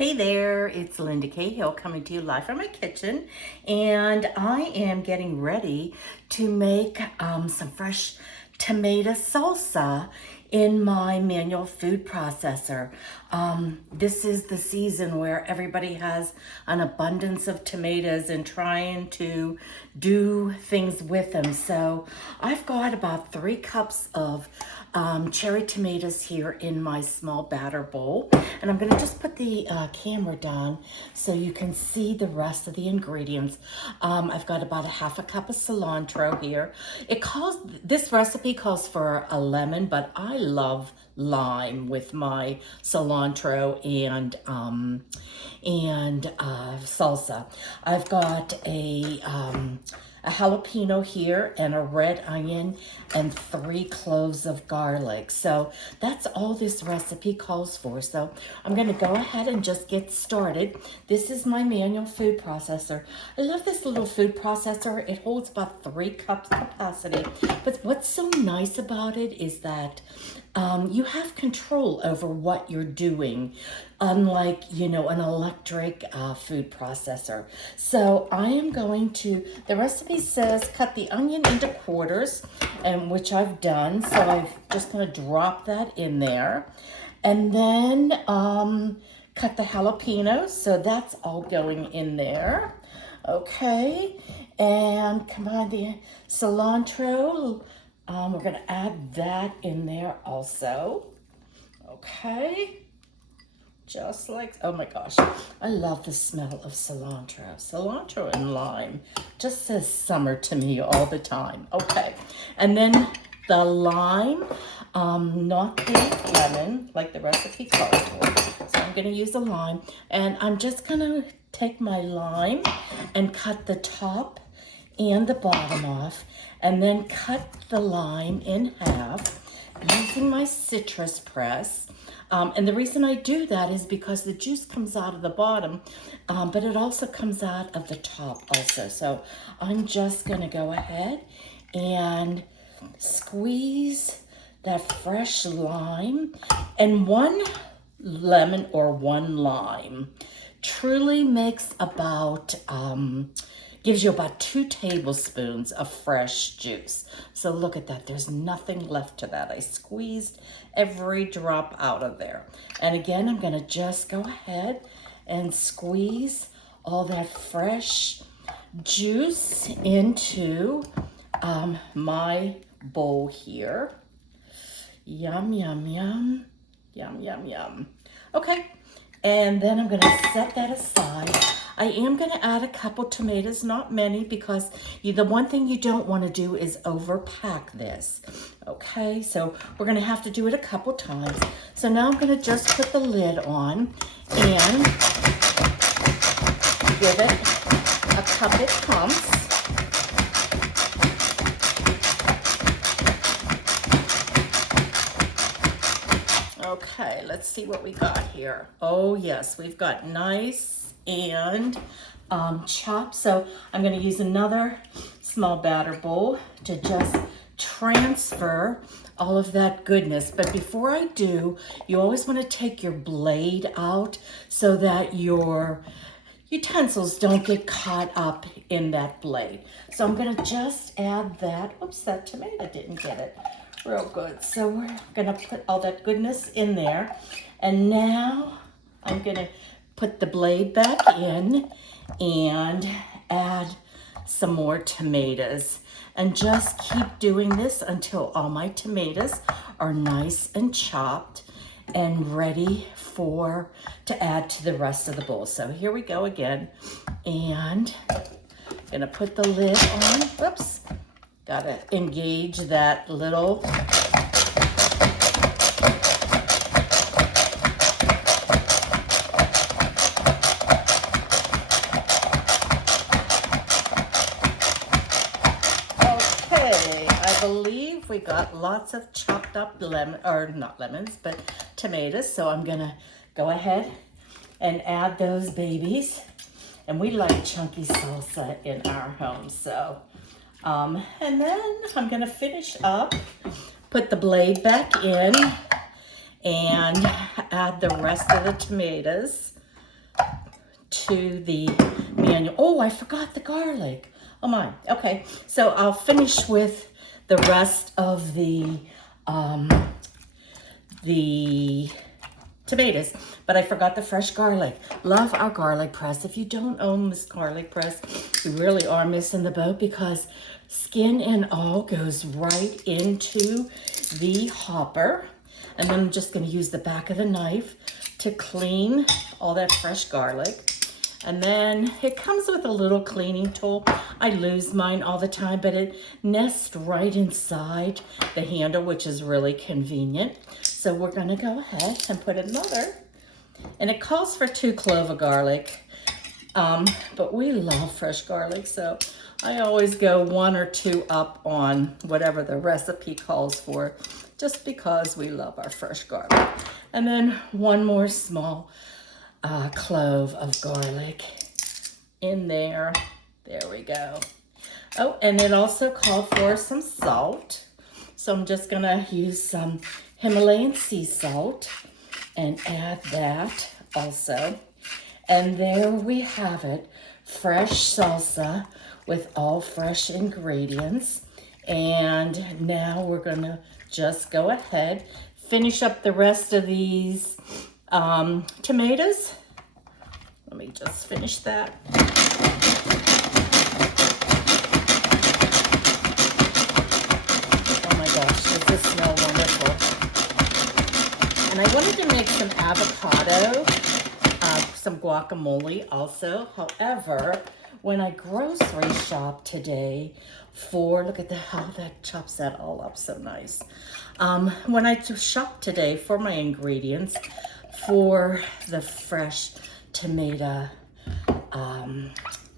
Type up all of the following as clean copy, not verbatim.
Hey there, it's Linda Cahill coming to you live from my kitchen, and I am getting ready to make some fresh tomato salsa in my manual food processor. This is the season where everybody has an abundance of tomatoes and trying to do things with them. So I've got about 3 cups of cherry tomatoes here in my small batter bowl, and I'm going to just put the camera down so you can see the rest of the ingredients. I've got about 1/2 cup of cilantro here. This recipe calls for a lemon, but I love lime with my cilantro and salsa. I've got a jalapeno here and a red onion and 3 cloves of garlic. So that's all this recipe calls for. So I'm going to go ahead and just get started. This is my manual food processor. I love this little food processor. It holds about 3 cups capacity. But what's so nice about it is that you have control over what you're doing, unlike, an electric food processor. So I am going to, the recipe says cut the onion into quarters, and which I've done. So I'm just going to drop that in there. And then cut the jalapenos. So that's all going in there. Okay. And combine the cilantro. We're going to add that in there also. Okay. Just like, oh my gosh, I love the smell of cilantro. Cilantro and lime just says summer to me all the time. Okay. And then the lime, not the lemon like the recipe calls for. So I'm going to use a lime. And I'm just going to take my lime and cut the top and the bottom off, and then cut the lime in half using my citrus press. And the reason I do that is because the juice comes out of the bottom, but it also comes out of the top also. So I'm just gonna go ahead and squeeze that fresh lime, and 1 lemon or 1 lime truly makes about, gives you about 2 tablespoons of fresh juice. So look at that, there's nothing left to that. I squeezed every drop out of there. And again, I'm gonna just go ahead and squeeze all that fresh juice into my bowl here. Yum, yum, yum, yum, yum, yum. Okay, and then I'm gonna set that aside. I am going to add a couple tomatoes, not many, because the one thing you don't want to do is overpack this. Okay, so we're going to have to do it a couple times. So now I'm going to just put the lid on and give it a couple pumps. Okay, let's see what we got here. Oh yes, we've got nice and chopped. So I'm going to use another small batter bowl to just transfer all of that goodness. But before I do, you always want to take your blade out so that your utensils don't get caught up in that blade. So I'm going to just add that. Oops, that tomato didn't get it real good. So we're going to put all that goodness in there. And now I'm going to put the blade back in and add some more tomatoes, and just keep doing this until all my tomatoes are nice and chopped and ready to add to the rest of the bowl. So here we go again, and I'm gonna put the lid on. Whoops, gotta engage that little we got lots of chopped up tomatoes. So I'm gonna go ahead and add those babies. And we like chunky salsa in our home. So, and then I'm gonna finish up, put the blade back in, and add the rest of the tomatoes. to the manual. Oh, I forgot the garlic. Oh my, okay. So I'll finish with the rest of the tomatoes, but I forgot the fresh garlic. Love our garlic press. If you don't own this garlic press, you really are missing the boat, because skin and all goes right into the hopper. And then I'm just going to use the back of the knife to clean all that fresh garlic. And then it comes with a little cleaning tool. I lose mine all the time, but it nests right inside the handle, which is really convenient. So we're gonna go ahead and put another, and it calls for 2 cloves of garlic, but we love fresh garlic, so I always go 1 or 2 up on whatever the recipe calls for, just because we love our fresh garlic. And then 1 more small clove of garlic in there. There we go. Oh, and it also called for some salt. So I'm just gonna use some Himalayan sea salt and add that also. And there we have it, fresh salsa with all fresh ingredients. And now we're gonna just go ahead, finish up the rest of these tomatoes. Let me just finish that. Oh my gosh, does this smell wonderful? And I wanted to make some avocado, some guacamole also. However, when I grocery shop today for, look at how that chops that all up so nice. When I shop today for my ingredients for the fresh tomato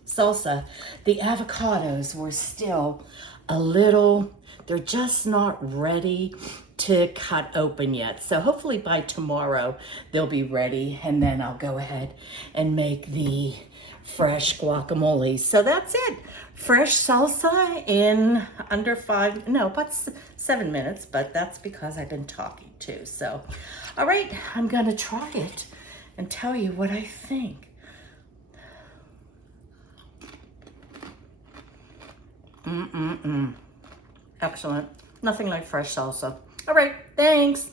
salsa, the avocados were still a little, they're just not ready to cut open yet. So hopefully by tomorrow they'll be ready, and then I'll go ahead and make the fresh guacamole. So that's it. Fresh salsa in under 7 minutes, but that's because I've been talking too. So, all right, I'm gonna try it and tell you what I think. Excellent. Nothing like fresh salsa. All right, thanks.